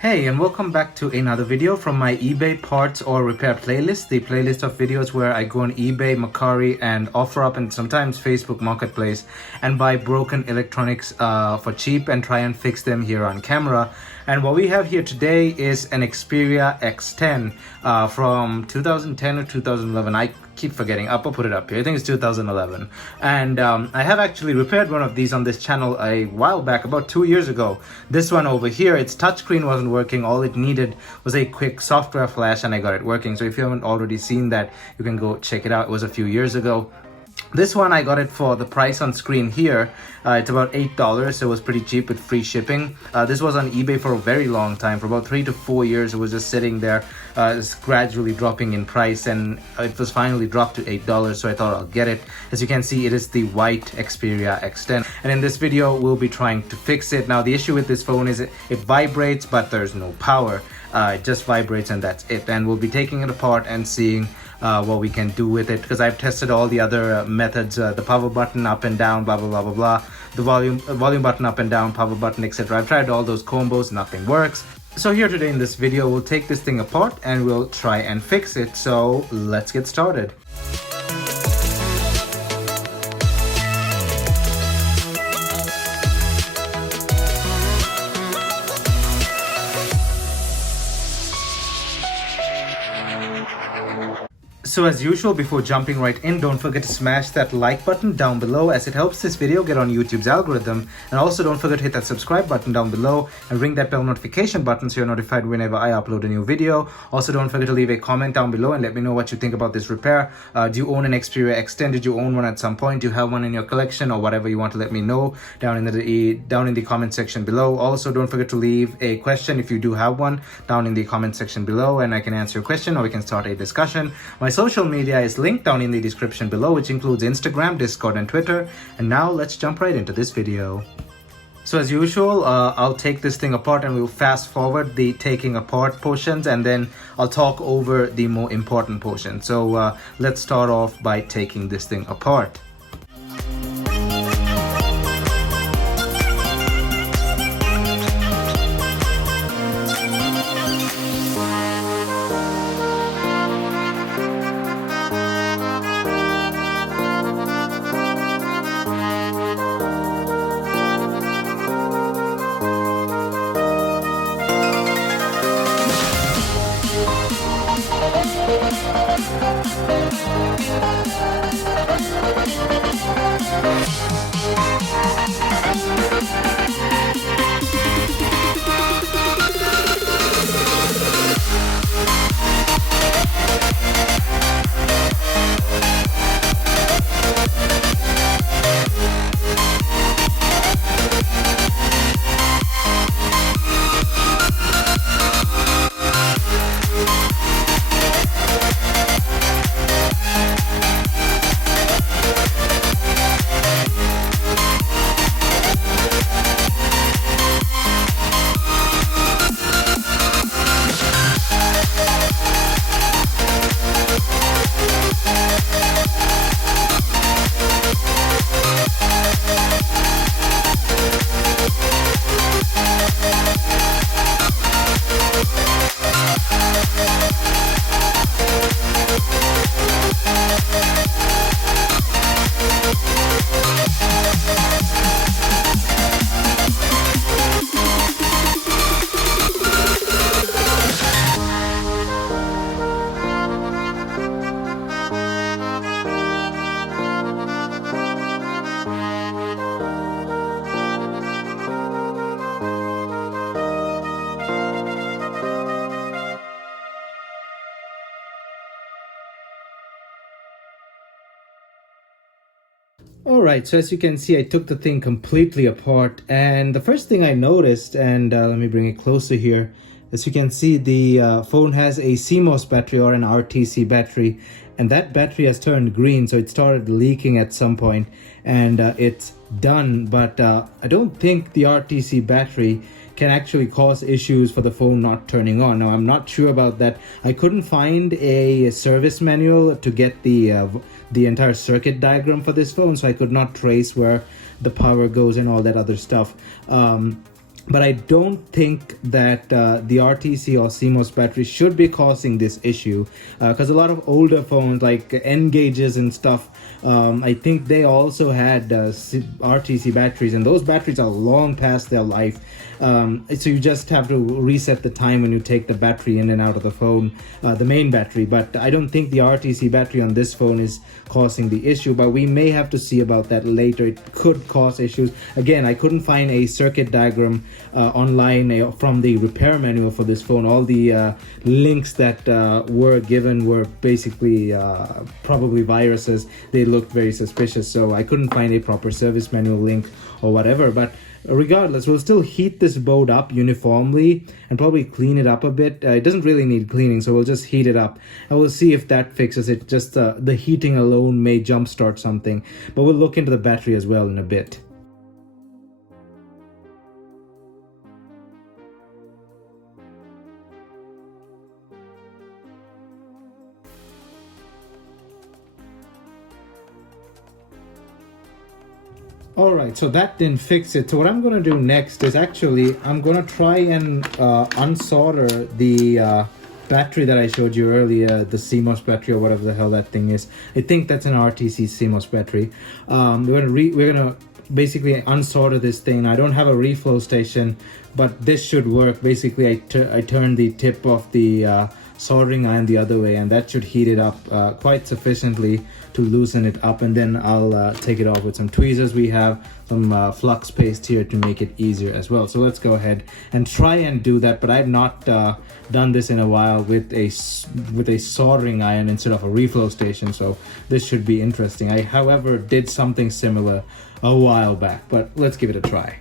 Hey, and welcome back to another video from my eBay parts or repair playlist, the playlist of videos where I go on eBay, Mercari, and OfferUp, and sometimes Facebook Marketplace and buy broken electronics for cheap and try and fix them here on camera. And what we have here today is an Xperia X10 from 2010 or 2011. I keep forgetting. I'll put it up here. I think it's 2011. And I have actually repaired one of these on this channel a while back, about 2 years ago. This one over here, its touchscreen wasn't working. All it needed was a quick software flash and I got it working. So if you haven't already seen that, you can go check it out. It was a few years ago. This one I got it for the price on screen here. It's about $8, so it was pretty cheap with free shipping. This was on eBay for a very long time, for about 3 to 4 years. It was just sitting there, it's gradually dropping in price, and it was finally dropped to $8, so I thought I'll get it. As you can see, it is the white Xperia X10, and in this video we'll be trying to fix it. Now the issue with this phone is it vibrates, but there's no power. It just vibrates and that's it, and we'll be taking it apart and seeing what we can do with it, because I've tested all the other methods, the power button up and down, blah blah blah blah blah, the volume button up and down, power button, etc. I've tried all those combos, nothing works. So here today in this video we'll take this thing apart and we'll try and fix it. So let's get started. So as usual, before jumping right in, don't forget to smash that like button down below, as it helps this video get on YouTube's algorithm. And also don't forget to hit that subscribe button down below and ring that bell notification button so you're notified whenever I upload a new video. Also don't forget to leave a comment down below and let me know what you think about this repair. Do you own an Xperia X10? Did you own one at some point? Do you have one in your collection, or whatever you want to let me know down in the comment section below. Also don't forget to leave a question if you do have one down in the comment section below, and I can answer your question or we can start a discussion. My social media is linked down in the description below, which includes Instagram, Discord, and Twitter. And now let's jump right into this video. So as usual, I'll take this thing apart and we'll fast forward the taking apart portions, and then I'll talk over the more important portion. So let's start off by taking this thing apart. Alright, so as you can see, I took the thing completely apart, and the first thing I noticed, and let me bring it closer here, as you can see, the phone has a CMOS battery or an RTC battery, and that battery has turned green, so it started leaking at some point, and it's done. But I don't think the RTC battery can actually cause issues for the phone not turning on. Now, I'm not sure about that. I couldn't find a service manual to get the entire circuit diagram for this phone, so I could not trace where the power goes and all that other stuff. but I don't think that the RTC or CMOS battery should be causing this issue, because a lot of older phones like N gauges and stuff, I think they also had RTC batteries, and those batteries are long past their life. So you just have to reset the time when you take the battery in and out of the phone, the main battery. But I don't think the RTC battery on this phone is causing the issue, but we may have to see about that later. It could cause issues. Again, I couldn't find a circuit diagram online from the repair manual for this phone. All the links that were given were basically probably viruses. They looked very suspicious, so I couldn't find a proper service manual link or whatever. But regardless, we'll still heat this board up uniformly and probably clean it up a bit. It doesn't really need cleaning, so we'll just heat it up and we'll see if that fixes it. Just the heating alone may jumpstart something, but we'll look into the battery as well in a bit. Alright, so that didn't fix it. So what I'm going to do next is actually I'm going to try and unsolder the battery that I showed you earlier, the CMOS battery or whatever the hell that thing is. I think that's an RTC CMOS battery. We're gonna basically unsolder this thing. I don't have a reflow station, but this should work. Basically, I turn the tip of the soldering iron the other way, and that should heat it up quite sufficiently to loosen it up, and then I'll take it off with some tweezers. We have some flux paste here to make it easier as well. So let's go ahead and try and do that, but I've not done this in a while with a soldering iron instead of a reflow station, so this should be interesting. I, however, did something similar a while back, but let's give it a try.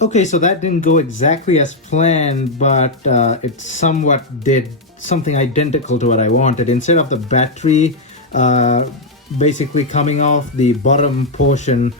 Okay, so that didn't go exactly as planned, but it somewhat did something identical to what I wanted. Instead of the battery basically coming off, the bottom portion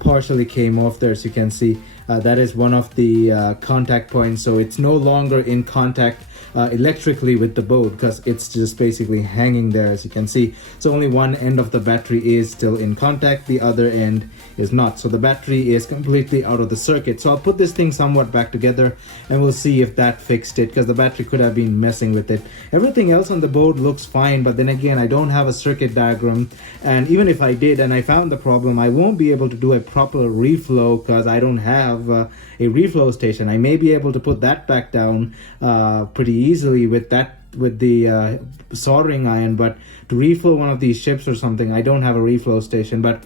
partially came off there, as you can see. That is one of the contact points, so it's no longer in contact electrically with the board because it's just basically hanging there, as you can see. So only one end of the battery is still in contact, the other end is not. So the battery is completely out of the circuit. So I'll put this thing somewhat back together and we'll see if that fixed it, because the battery could have been messing with it. Everything else on the board looks fine, but then again, I don't have a circuit diagram, and even if I did and I found the problem, I won't be able to do a proper reflow because I don't have a reflow station. I may be able to put that back down pretty easily with the soldering iron, but to reflow one of these ships or something, I don't have a reflow station. But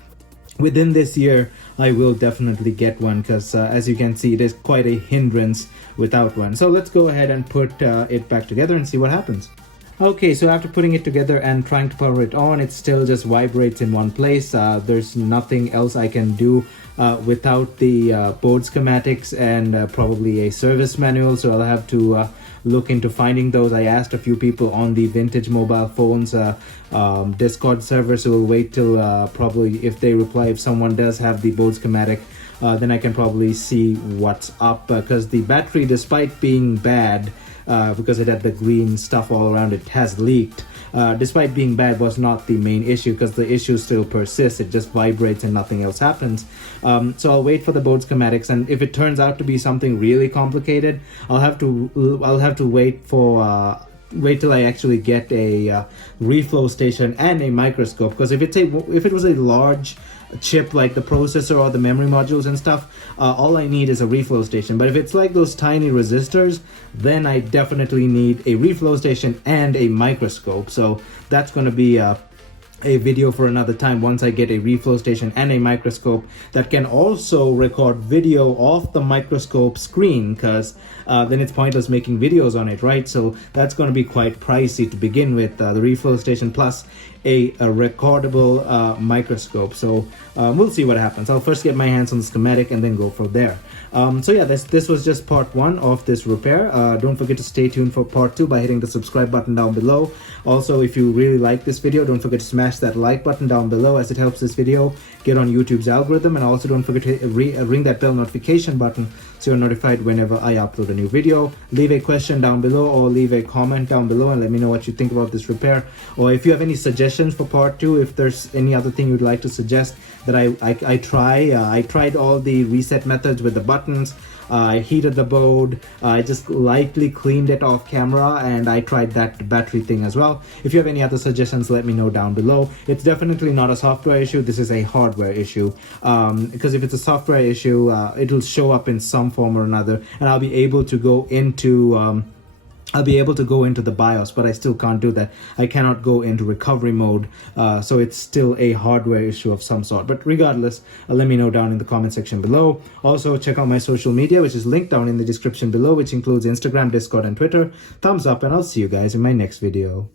within this year, I will definitely get one, because as you can see, it is quite a hindrance without one. So let's go ahead and put it back together and see what happens. Okay, so after putting it together and trying to power it on, it still just vibrates in one place. There's nothing else I can do without the board schematics and probably a service manual, so I'll have to look into finding those. I asked a few people on the Vintage Mobile Phones Discord server, so we'll wait till probably if they reply, if someone does have the board schematic, then I can probably see what's up, because the battery, despite being bad, because it had the green stuff all around it, has leaked. Despite being bad, was not the main issue, because the issue still persists. It just vibrates and nothing else happens. So I'll wait for the board schematics, and if it turns out to be something really complicated, I'll have to wait till I actually get a reflow station and a microscope, because if it was a large chip like the processor or the memory modules and stuff, all I need is a reflow station. But if it's like those tiny resistors, then I definitely need a reflow station and a microscope. So that's going to be a video for another time once I get a reflow station and a microscope that can also record video off the microscope screen, because then it's pointless making videos on it, right? So that's going to be quite pricey to begin with, the reflow station plus a recordable microscope. So we'll see what happens. I'll first get my hands on the schematic and then go from there. So yeah, this was just part 1 of this repair. Don't forget to stay tuned for part 2 by hitting the subscribe button down below. Also, if you really like this video, don't forget to smash that like button down below, as it helps this video get on YouTube's algorithm. And also don't forget to ring that bell notification button so you're notified whenever I upload a new video. Leave a question down below or leave a comment down below and let me know what you think about this repair, or if you have any suggestions for part 2, if there's any other thing you'd like to suggest that I try. I tried all the reset methods with the buttons. I heated the board, I just lightly cleaned it off camera, and I tried that battery thing as well. If you have any other suggestions, let me know down below. It's definitely not a software issue, this is a hardware issue, because if it's a software issue, it'll show up in some form or another, and I'll be able to go into the BIOS, but I still can't do that. I cannot go into recovery mode, so it's still a hardware issue of some sort. But regardless, let me know down in the comment section below. Also, check out my social media, which is linked down in the description below, which includes Instagram, Discord, and Twitter. Thumbs up, and I'll see you guys in my next video.